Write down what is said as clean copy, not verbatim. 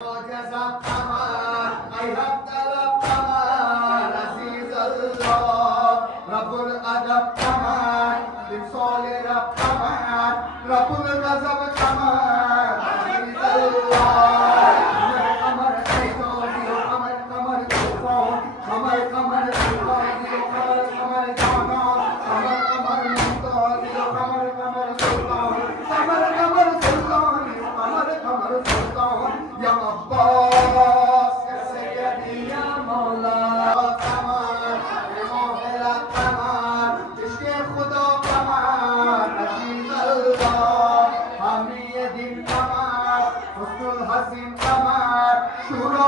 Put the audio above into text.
Jazak Kamal, I have Talab Kamal, Aziz Allah, Rabbul Adab Kamal, Bimsoli Rab Kamal, Rabbul Ghazab Kamal, Aziz Allah, Kamar Kamar Kamar Kamar Kamar Kamar Kamar Kamar Kamar Jamal, Kamar Kamar Mumtaz, Kamar Kamar Sultan, Kamar Kamar Sultan, Kamar Kamar Sultan, Ya Abbas, Ya Sayyidi, Ya Mawla, Kamal, Mohela Kamal, Ishq-e Khuda Kamal, Aziz Allah, Hami Din Kamal, Husnul Hasin Kamal, Shura